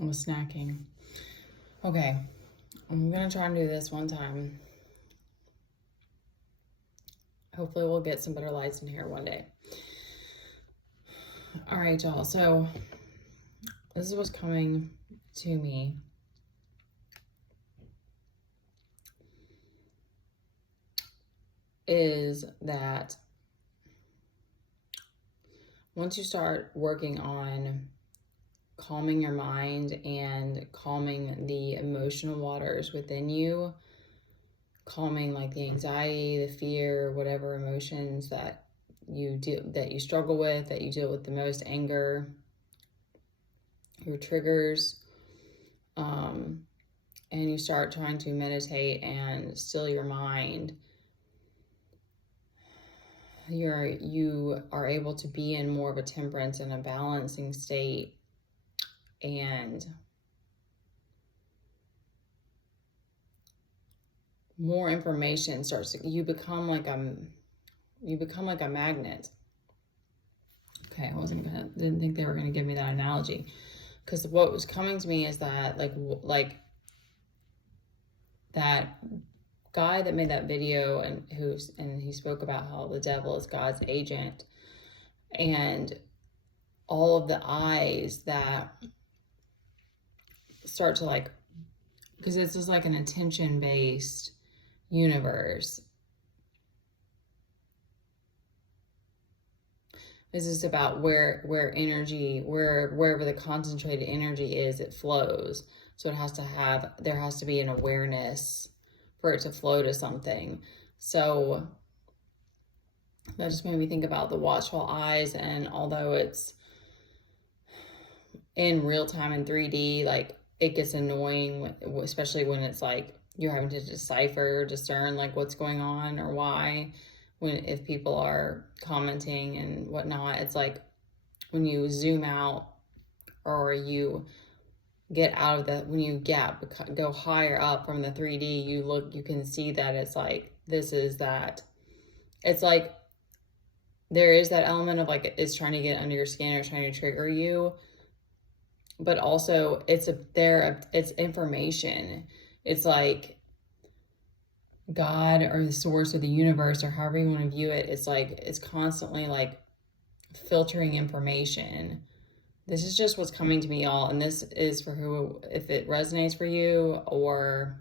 I was snacking. Okay, I'm gonna try and do this one time. Hopefully we'll get some better lights in here one day. All right, y'all. So this is what's coming to me. Is that once you start working on calming your mind and calming the emotional waters within you, calming like the anxiety, the fear, whatever emotions that you struggle with, that you deal with the most, anger, your triggers, and you start trying to meditate and still your mind, you are able to be in more of a temperance and a balancing state, and more information starts to, you become like a magnet. Okay, didn't think they were gonna give me that analogy, because what was coming to me is that like that guy that made that video and he spoke about how the devil is God's agent, and all of the eyes that start to like, because this is like an attention based universe. This is about where energy, wherever the concentrated energy is, it flows. So there has to be an awareness for it to flow to something. So that just made me think about the watchful eyes. And although it's in real time in 3D, like it gets annoying, especially when it's like you're having to discern like what's going on or why, if people are commenting and whatnot. It's like when you zoom out, or you get out of when you go higher up from the 3D, you can see that it's like, it's like there is that element of like it's trying to get under your skin or trying to trigger you, but also it's information. It's like God or the source of the universe, or however you want to view it. It's like it's constantly like filtering information. This is just what's coming to me, y'all, and this is for who, if it resonates for you, or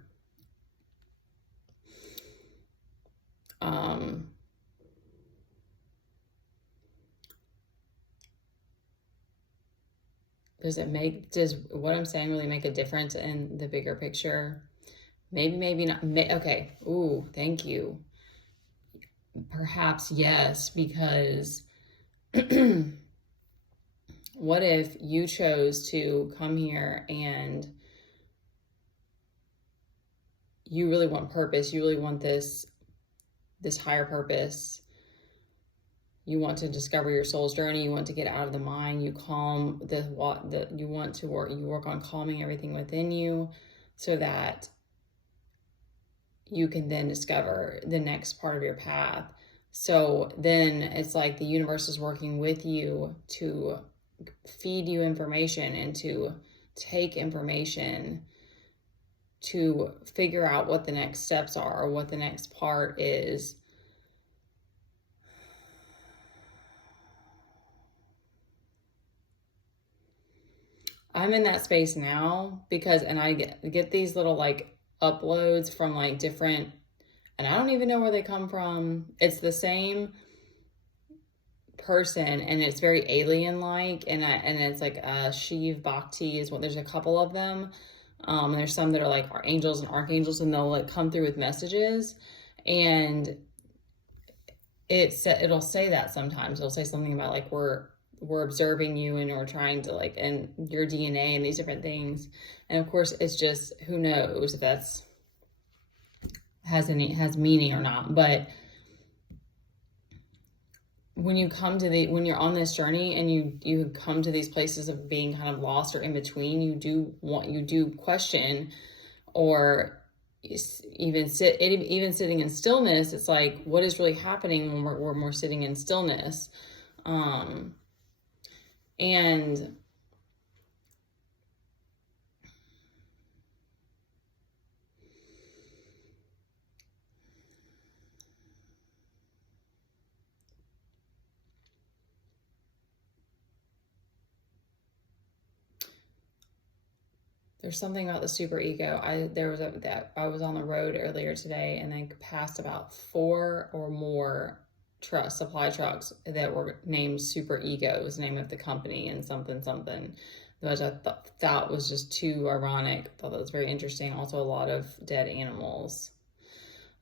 does what I'm saying really make a difference in the bigger picture? Maybe not. Okay. Ooh, thank you. Perhaps yes, because what if you chose to come here and you really want purpose, you really want this higher purpose, you want to discover your soul's journey, you want to get out of the mind, you work on calming everything within you so that you can then discover the next part of your path. So then it's like the universe is working with you to feed you information and to take information to figure out what the next steps are, or what the next part is. I'm in that space now and I get these little like uploads from like different, and I don't even know where they come from. It's the same person and it's very alien like, and it's like Shiv Bhakti is what, there's a couple of them. There's some that are like our angels and archangels, and they'll like come through with messages, and it'll say that sometimes it'll say something about like we're observing you and we're trying to like, and your DNA and these different things. And of course it's just, who knows if that's has meaning or not. But when you're on this journey and you come to these places of being kind of lost or in between, you do question, or even sitting in stillness. It's like, what is really happening when we're sitting in stillness? And there's something about the super ego. I was on the road earlier today, and I passed about 4 or more supply trucks that were named Super Egos, name of the company, and something something, which I thought was just too ironic. I thought that was very interesting. Also, a lot of dead animals.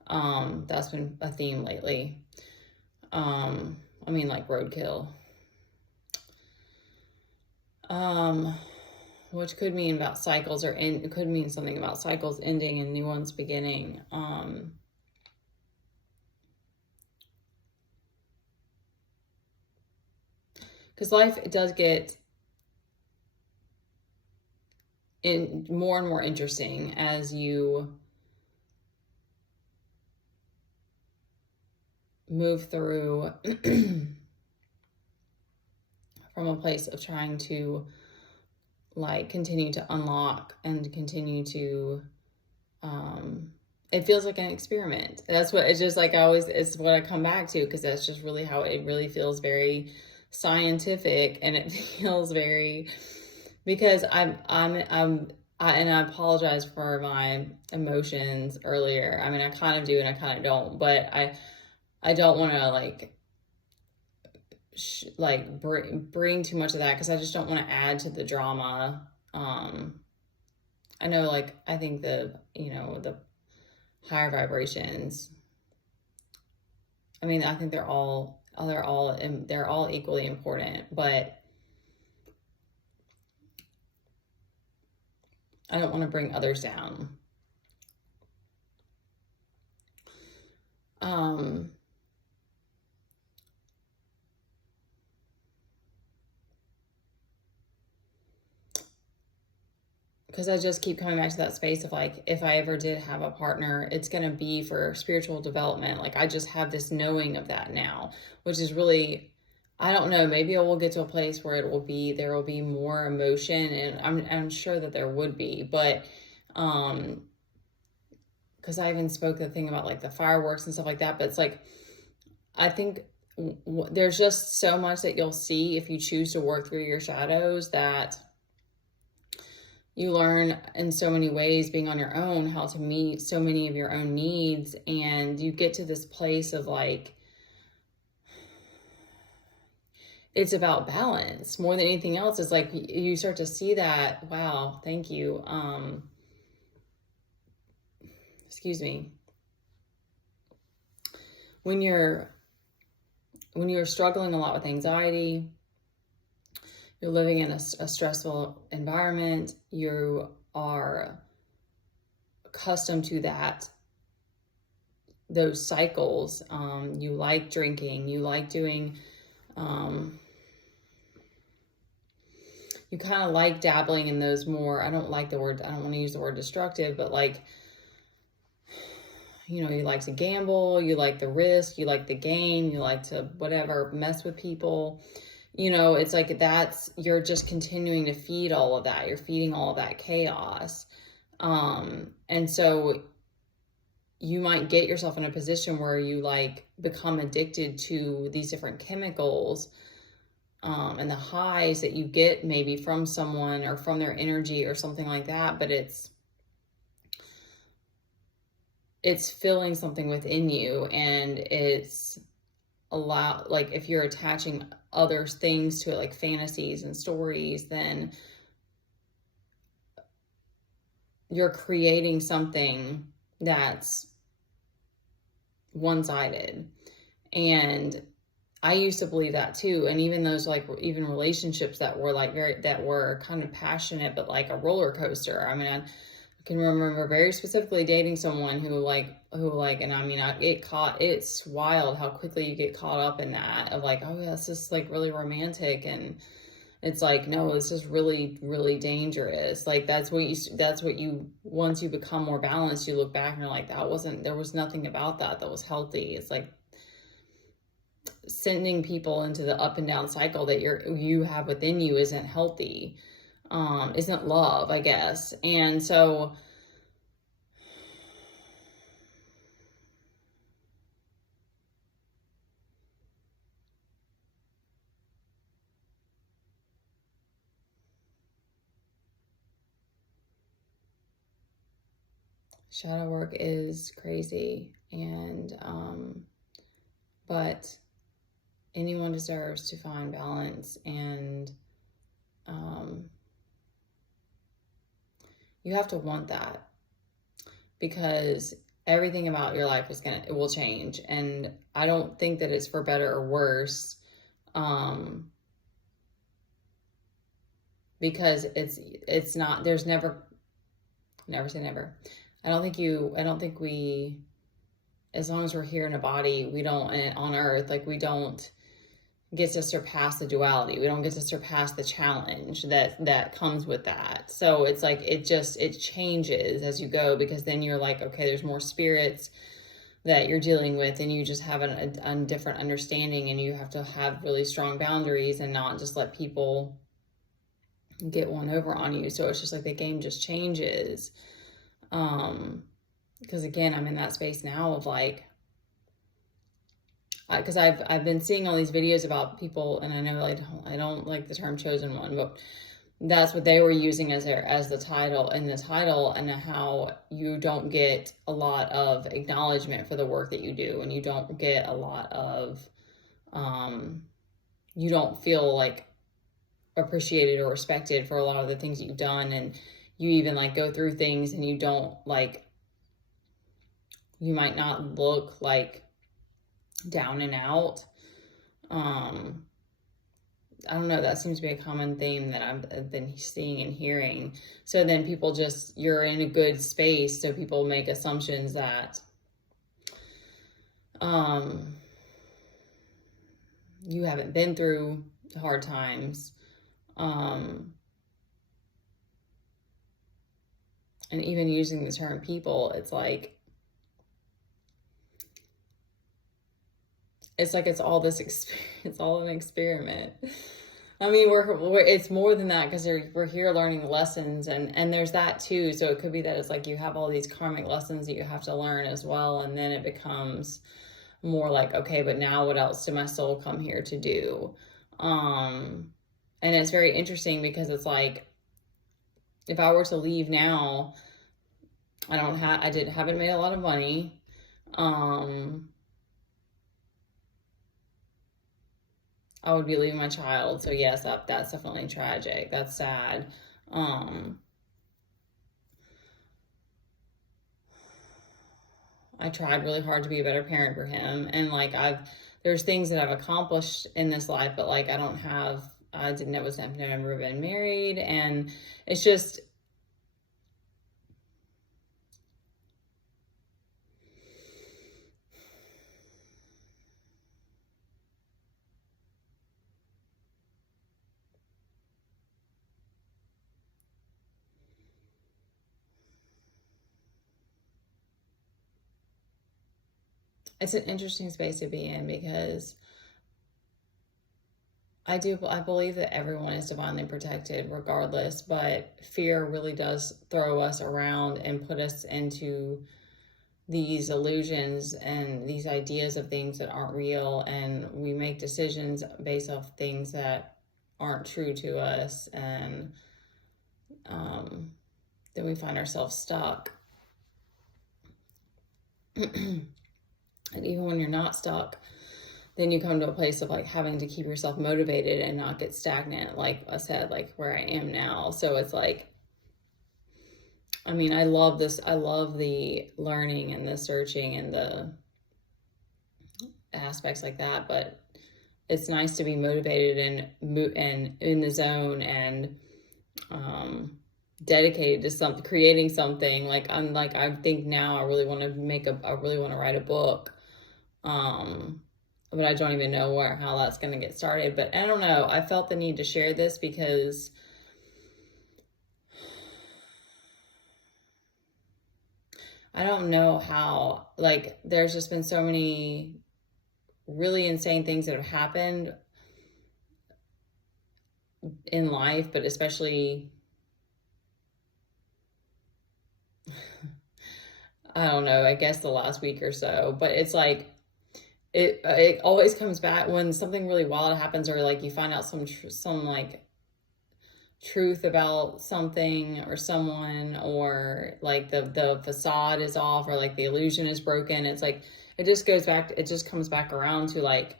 That's been a theme lately. I mean, like roadkill. Which could mean about cycles, or it could mean something about cycles ending and new ones beginning. Because life, it does get more and more interesting as you move through from a place of trying to like continue to unlock and continue to it feels like an experiment. That's what it's just like. It's what I come back to, because that's just really how it really feels, very scientific, and it feels very, because and I apologize for my emotions earlier. I mean, I kind of do and I kind of don't, but I don't want to like bring too much of that, because I just don't want to add to the drama. I know, like, I think the higher vibrations, I mean, I think they're all equally important, but I don't want to bring others down. Because I just keep coming back to that space of like, if I ever did have a partner, it's going to be for spiritual development. Like, I just have this knowing of that now, which is really, I don't know, maybe I will get to a place where there will be more emotion, and I'm sure that there would be, but, because I even spoke the thing about like the fireworks and stuff like that, but it's like, I think there's just so much that you'll see if you choose to work through your shadows, that you learn in so many ways, being on your own, how to meet so many of your own needs. And you get to this place of like, it's about balance more than anything else. It's like you start to see that, wow, thank you. Excuse me. When you're struggling a lot with anxiety, you're living in a stressful environment, you are accustomed to those cycles. You like drinking, you like doing, you kind of like dabbling in those more, I don't want to use the word destructive, but like, you like to gamble, you like the risk, you like the game, you like to whatever, mess with people. It's like you're just continuing to feed all of that. You're feeding all of that chaos. And so you might get yourself in a position where you like become addicted to these different chemicals, and the highs that you get maybe from someone or from their energy or something like that. But it's filling something within you, and it's like, if you're attaching other things to it, like fantasies and stories, then you're creating something that's one-sided. And I used to believe that too. And even those, like, even relationships that were like that were kind of passionate, but like a roller coaster. I mean, I can remember very specifically dating someone who and I mean, it's wild how quickly you get caught up in that, of like, oh yeah, it's just like really romantic, and it's like, no, it's just really, really dangerous. Like, that's what you, once you become more balanced, you look back and you're like, there was nothing about that was healthy. It's like sending people into the up and down cycle that you have within you isn't healthy, isn't love, I guess. And so shadow work is crazy, and but anyone deserves to find balance, and you have to want that, because everything about your life it will change. And I don't think that it's for better or worse, because it's not, there's never say never. I don't think we, as long as we're here in a body, we don't, on earth, like, we don't get to surpass the duality. We don't get to surpass the challenge that comes with that. So it's like, it changes as you go, because then you're like, okay, there's more spirits that you're dealing with, and you just have a different understanding, and you have to have really strong boundaries and not just let people get one over on you. So it's just like the game just changes. Because again, I'm in that space now of like, because I've been seeing all these videos about people, and I know I don't like the term chosen one, but that's what they were using as the title, and how you don't get a lot of acknowledgement for the work that you do, and you don't get a lot of you don't feel like appreciated or respected for a lot of the things you've done. And you even like go through things, and you don't like, you might not look like down and out. I don't know, that seems to be a common theme that I've been seeing and hearing. So then people just, you're in a good space, so people make assumptions that you haven't been through hard times. And even using the term people, it's like it's all this it's all an experiment. I mean, we're it's more than that, because we're here learning lessons, and there's that too. So it could be that it's like you have all these karmic lessons that you have to learn as well, and then it becomes more like, okay, but now what else did my soul come here to do? And it's very interesting, because it's like, if I were to leave now, haven't made a lot of money. I would be leaving my child. So yes, that's definitely tragic. That's sad. I tried really hard to be a better parent for him. And like, there's things that I've accomplished in this life, but like, I've never been married. And it's just, it's an interesting space to be in, because I believe that everyone is divinely protected regardless, but fear really does throw us around and put us into these illusions and these ideas of things that aren't real, and we make decisions based off things that aren't true to us, and then we find ourselves stuck. And even when you're not stuck, then you come to a place of like having to keep yourself motivated and not get stagnant, like I said, like where I am now. So it's like, I mean, I love this. I love the learning and the searching and the aspects like that, but it's nice to be motivated and in the zone, and dedicated to something, creating something. Like, I'm like, I think now I really want to write a book. But I don't even know how that's going to get started. But I don't know. I felt the need to share this, because I don't know how, like, there's just been so many really insane things that have happened in life, but especially, I don't know, I guess the last week or so. But it's like, it always comes back when something really wild happens, or like you find out some like truth about something or someone, or like the facade is off, or like the illusion is broken. It's like it just goes back, it just comes back around to like,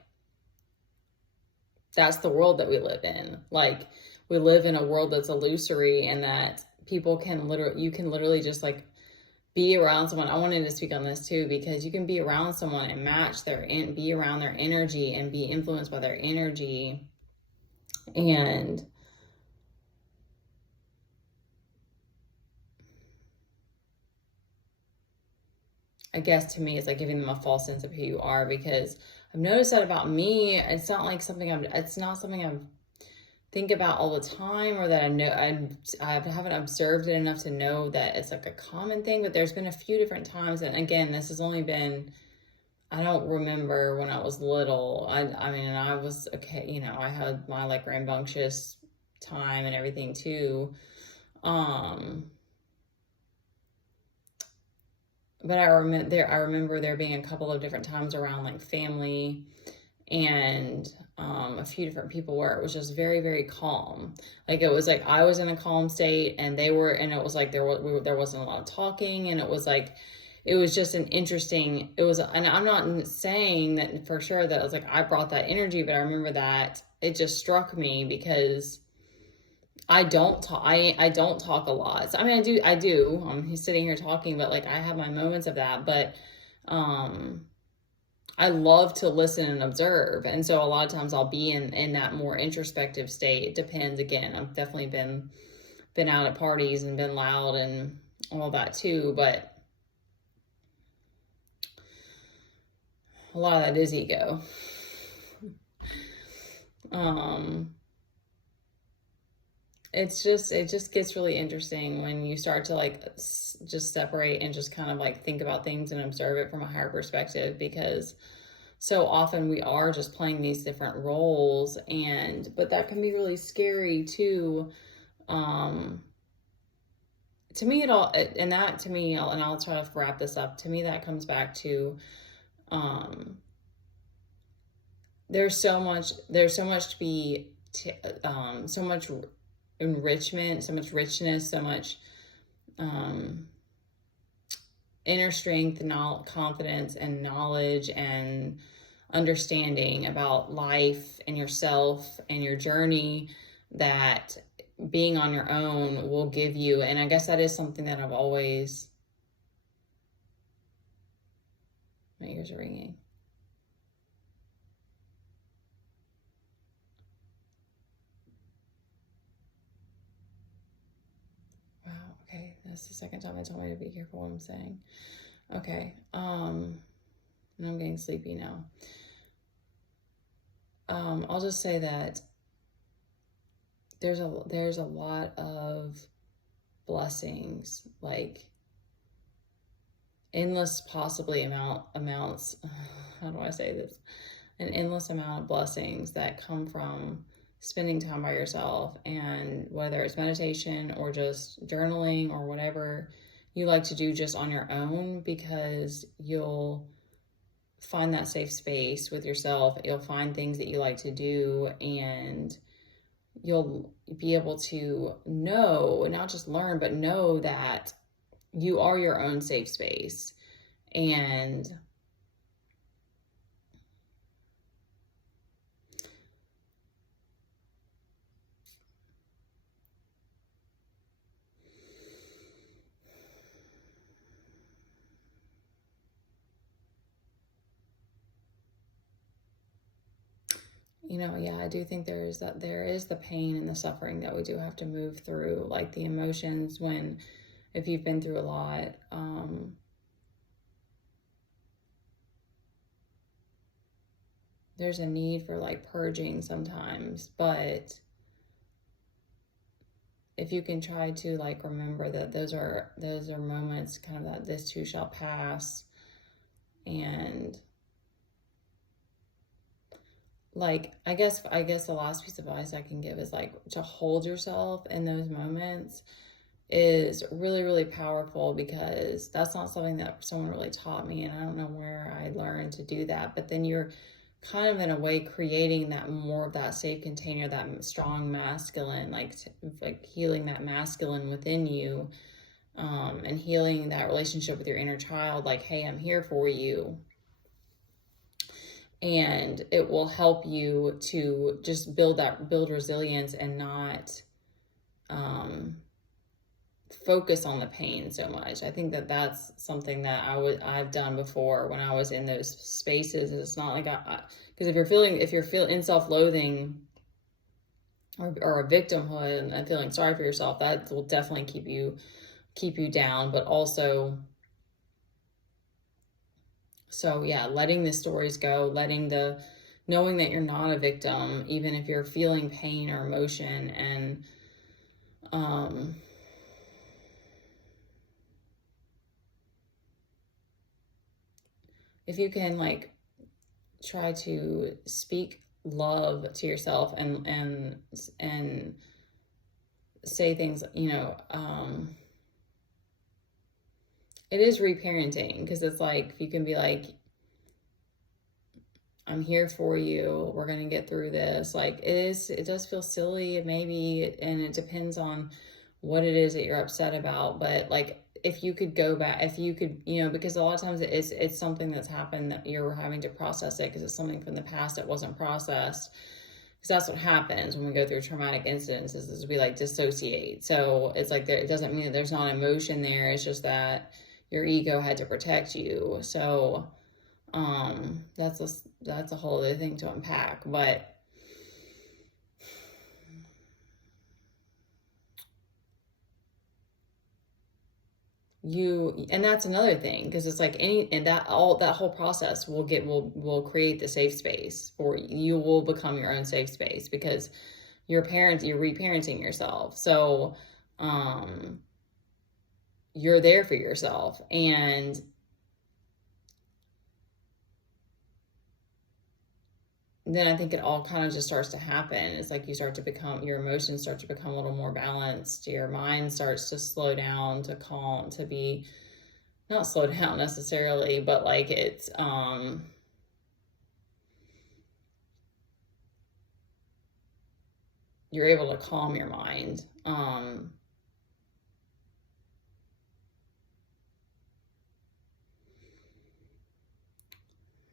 that's the world that we live in. Like, we live in a world that's illusory, and that people can literally, you can literally just like be around someone. I wanted to speak on this too, because you can be around someone and match their, be around their energy and be influenced by their energy. And I guess to me, it's like giving them a false sense of who you are, because I've noticed that about me. It's not like something it's not something I think about all the time, or that I haven't observed it enough to know that it's like a common thing. But there's been a few different times, and again, this has only been, I don't remember when I was little. I mean, I was okay, you know, I had my like rambunctious time and everything too. But I remember there being a couple of different times around like family and a few different people where it was just very, very calm. Like, it was like I was in a calm state, and they were, and it was like there wasn't a lot of talking, and it was like, it was just an interesting, it was, and I'm not saying that for sure that it was like I brought that energy, but I remember that it just struck me, because I don't talk. I don't talk a lot. So, I mean, I do. He's sitting here talking, but like I have my moments of that. But I love to listen and observe, and so a lot of times I'll be in that more introspective state. It depends. Again, I've definitely been out at parties and been loud and all that too. But a lot of that is ego. It just gets really interesting when you start to like just separate and just kind of like think about things and observe it from a higher perspective, because so often we are just playing these different roles, but that can be really scary too. To me, it all, and that to me, and I'll try to wrap this up. To me, that comes back to, there's so much to be, so much enrichment, so much richness, so much inner strength, confidence and knowledge and understanding about life and yourself and your journey, that being on your own will give you. And I guess that is something that I've always, my ears are ringing. Okay, that's the second time I told me to be careful what I'm saying. Okay, and I'm getting sleepy now. I'll just say that there's a lot of blessings, like endless possibly amounts, how do I say this? An endless amount of blessings that come from spending time by yourself, and whether it's meditation or just journaling or whatever you like to do just on your own, because you'll find that safe space with yourself. You'll find things that you like to do, and you'll be able to know, not just learn, but know that you are your own safe space. And yeah, I do think there is the pain and the suffering that we do have to move through, like the emotions if you've been through a lot. There's a need for like purging sometimes, but if you can try to like remember that those are moments, kind of, that this too shall pass. And like, I guess the last piece of advice I can give is like to hold yourself in those moments is really, really powerful, because that's not something that someone really taught me, and I don't know where I learned to do that. But then you're kind of in a way creating that more of that safe container, that strong masculine, like healing that masculine within you, and healing that relationship with your inner child, like, hey, I'm here for you. And it will help you to just build resilience and not focus on the pain so much. I think that that's something that I've done before when I was in those spaces. It's not like because if you're feeling in self-loathing or a victimhood and feeling sorry for yourself, that will definitely keep you down. But also, so yeah, letting the stories go, knowing that you're not a victim, even if you're feeling pain or emotion, and if you can like try to speak love to yourself and say things, it is reparenting, because it's like you can be like, I'm here for you, we're going to get through this. Like it does feel silly maybe, and it depends on what it is that you're upset about. But like, if you could go back, if you could, because a lot of times it's something that's happened that you're having to process it because it's something from the past that wasn't processed. Because that's what happens when we go through traumatic incidents, is we like dissociate. So it's like it doesn't mean that there's not emotion there. It's just that your ego had to protect you. So that's a whole other thing to unpack. But and that's another thing, because it's like that whole process will create the safe space for you. You will become your own safe space, because you're reparenting yourself. So you're there for yourself, and then I think it all kind of just starts to happen. It's like your emotions start to become a little more balanced. Your mind starts to slow down, to calm, to be, not slow down necessarily, but like it's, you're able to calm your mind.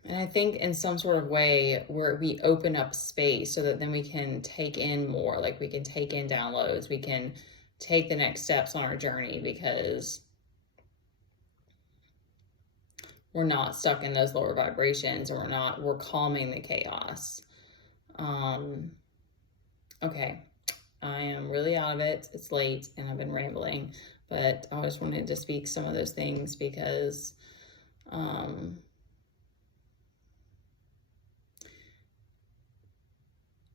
And I think in some sort of way where we open up space so that then we can take in more, like we can take in downloads, we can take the next steps on our journey, because we're not stuck in those lower vibrations, and we're calming the chaos. Okay. I am really out of it. It's late and I've been rambling, but I just wanted to speak some of those things because,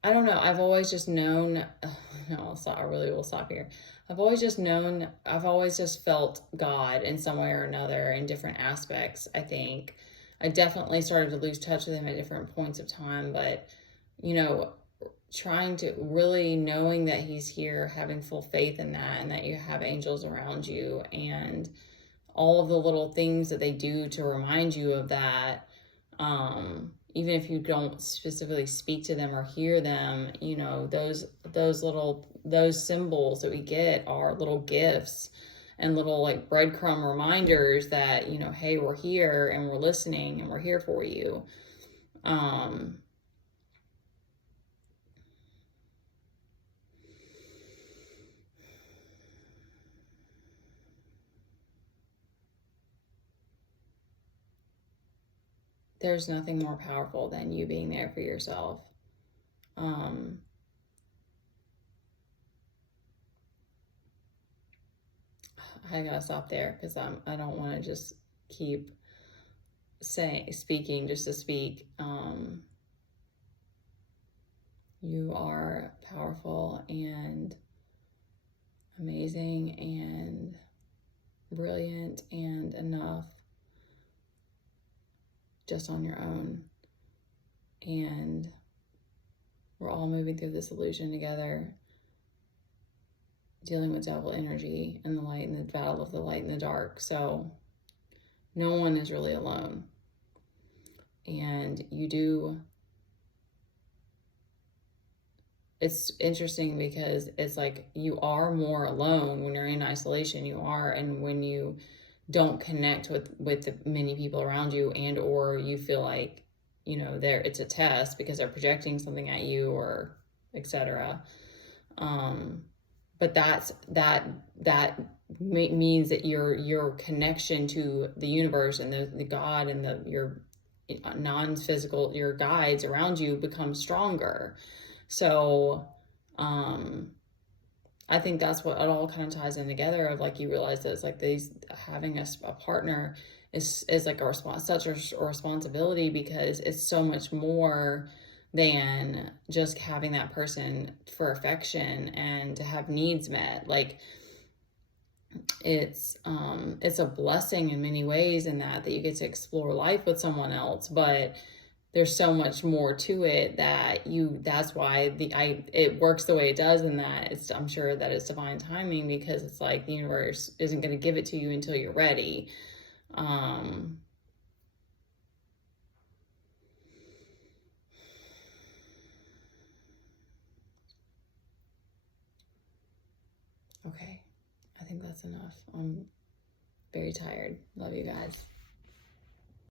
I don't know. I've always just known, no, I really will stop here. I've always just felt God in some way or another in different aspects. I think I definitely started to lose touch with him at different points of time, but trying to really knowing that he's here, having full faith in that, and that you have angels around you, and all of the little things that they do to remind you of that. Even if you don't specifically speak to them or hear them, those symbols that we get are little gifts and little like breadcrumb reminders that, hey, we're here and we're listening and we're here for you. There's nothing more powerful than you being there for yourself. I gotta stop there because I don't want to just keep speaking just to speak. You are powerful and amazing and brilliant and enough just on your own. And we're all moving through this illusion together, dealing with devil energy and the light and the battle of the light and the dark. So no one is really alone. And you do it's interesting because it's like you are more alone when you're in isolation. You are, and when you don't connect with the many people around you, and or you feel like, you know, there it's a test because they're projecting something at you, or etc. But that means that your connection to the universe and the God and your non-physical, your guides around you, becomes stronger. So I think that's what it all kind of ties in together, of like, you realize that it's like these, having a partner is like such a responsibility, because it's so much more than just having that person for affection and to have needs met. Like, it's a blessing in many ways, in that you get to explore life with someone else, but there's so much more to it, that's why it works the way it does, and that I'm sure that it's divine timing, because it's like the universe isn't going to give it to you until you're ready. Okay, I think that's enough. I'm very tired. Love you guys.